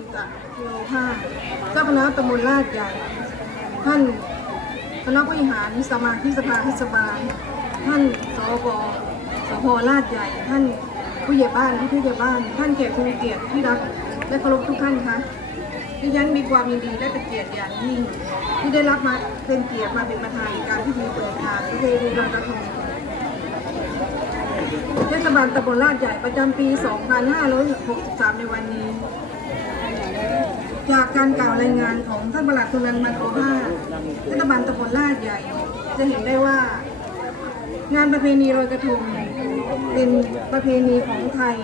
สุตะกิโลภาเจ้าคณะตำบลลาดใหญ่ ท่านคณะผู้บริหารสมาชิกสภาเทศบาล ท่านสวสพลาดใหญ่ ท่านผู้ใหญ่บ้านผู้ผู้ใหญ่บ้าน ท่านแขกผู้มีเกียรติที่รักและเคารพทุกท่านคะดิฉันมีความยินดีและเป็นเกียรติอย่างยิ่ง ที่ได้รับมาเป็นเกียรติมาเป็นประธานในการพิธีเปิดงานประเพณีลอยกระทงเทศบาลตำบลลาดใหญ่ประจำปี 2563 ในวันนี้ จากการกล่าวรายงานของท่านประหลัดทุนันมันโอภาสเทศบาลตำบลลาดใหญ่ จะเห็นได้ว่า งานประเพณีลอยกระทงเป็นประเพณีของไทย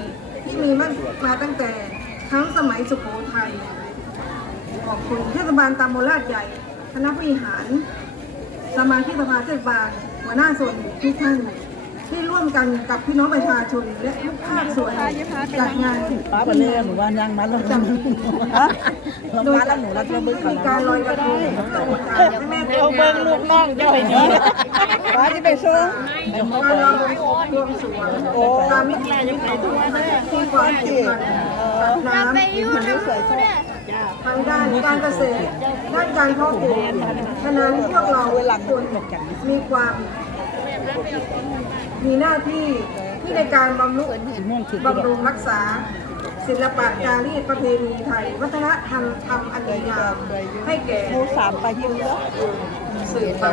ที่มีมามาตั้งแต่ทั้งสมัยสุโขทัยขอบคุณเทศบาลตำบลลาดใหญ่ คณะผู้บริหาร สมาชิกสภาเทศบาลหัวหน้าส่วนทุกท่าน มกันกับพี่น้องประชาชนและทุกภาคส่วนจัดงานป้าบันเลยหนูว่ายังมันแล้วฮะเรามาแล้วหนูเราจะเบิ้งก่อมีนการลอยกระทงให้แม่เดี๋ยวเบิ้งลูกน้องเจ้าให้ดีป้าที่ไปส่งการลอยรวมสวนตามมิตรที่ความผูกพันตัดน้ำทางด้านการเกษตร ด้านการเพาะปลูกฉะนั้นพวกเราควรมีความ มีหน้าที่ที่ในการบำรุงบำรุงรักษา ศิลปะจารีตประเพณีไทย วัฒนธรรมธรรมอันดีงามให้แก่หมูสามไปยิ้มเยอะสื่อไป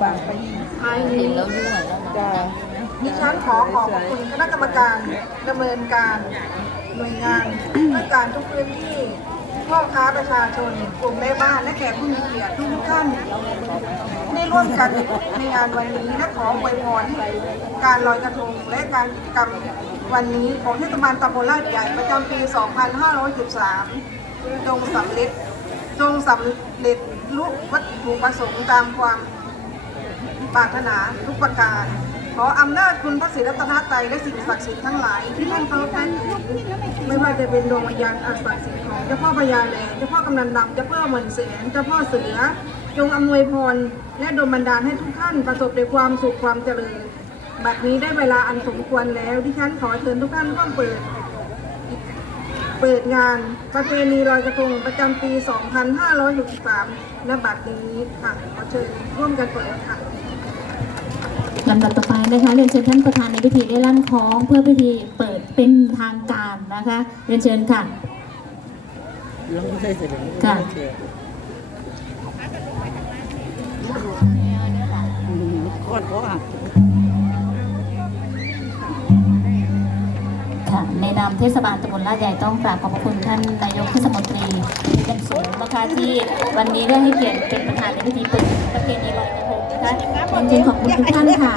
ฟังไปยิ้มท้ายนี้จ้าดิฉันขอขอบคุณคณะกรรมการดำเนินการหน่วยงานราชการทุกพื้นที่พ่อค้าประชาชนกลุ่มแม่บ้านและแขกผู้มีเกียรติทุกท่าน ร่วมกันในงานวันนี้และขออวยพรให้การลอยกระทงและการกิจกรรมวันนี้ของเทศบาลตำบลลาดใหญ่ประจำปี 2513จงสำเร็จจงสำเร็จลุวัตถุประสงค์ตามความปรารถนาทุกประการ ขออำนาจคุณพระศรีรัตนตรัยและสิ่งศักดิ์สิทธิ์ทั้งหลายที่ท่านเคารพนับไม่ว่าจะเป็นดวงวิญญาณอันศักดิ์สิทธิ์ของเจ้าพ่อพญาแลเจ้าพ่อกำนันดำเจ้าพ่อเหมือนเสนเจ้าพ่อเสือ จงอำนวยพร และดลบันดาลให้ทุกท่านประสบแต่ความสุขความเจริญ บัดนี้ได้เวลาอันสมควรแล้วที่ฉันขอเชิญทุกท่านร่วมเปิด เปิดงานประเพณีลอยกระทงประจำปี 2563ณบัดนี้ค่ะขอเชิญร่วมกันเปิดค่ะลำดับต่อไปนะคะเรียนเชิญท่านประธานในพิธีได้ลั่นคล้องเพื่อพิธีเปิดเป็นทางการนะคะเรียนเชิญค่ะลงใส่เสร็จค่ะ อนเขาอะค่ะในนามเทศบาลตำบลลาดใหญ่ต้องกราบขอบพระคุณท่านนายกเทศมนตรีเป็นสูงนะคะที่วันนี้ได้ให้เกียรติเป็นประธานในพิธีเปิดประเพณีลอยกระทงนะคะเรียนเชิญขอบคุณทุกท่านค่ะ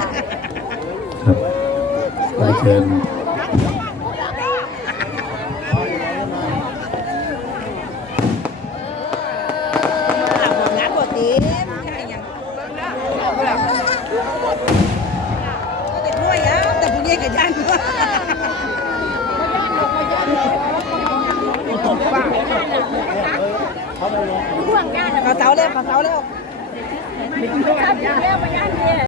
ครับขอเชิญ งานบทดีเด็กด้วย อะแต่ผู้ใหญ่กับยันเขาเสาเร็วเขาเสาเร็ว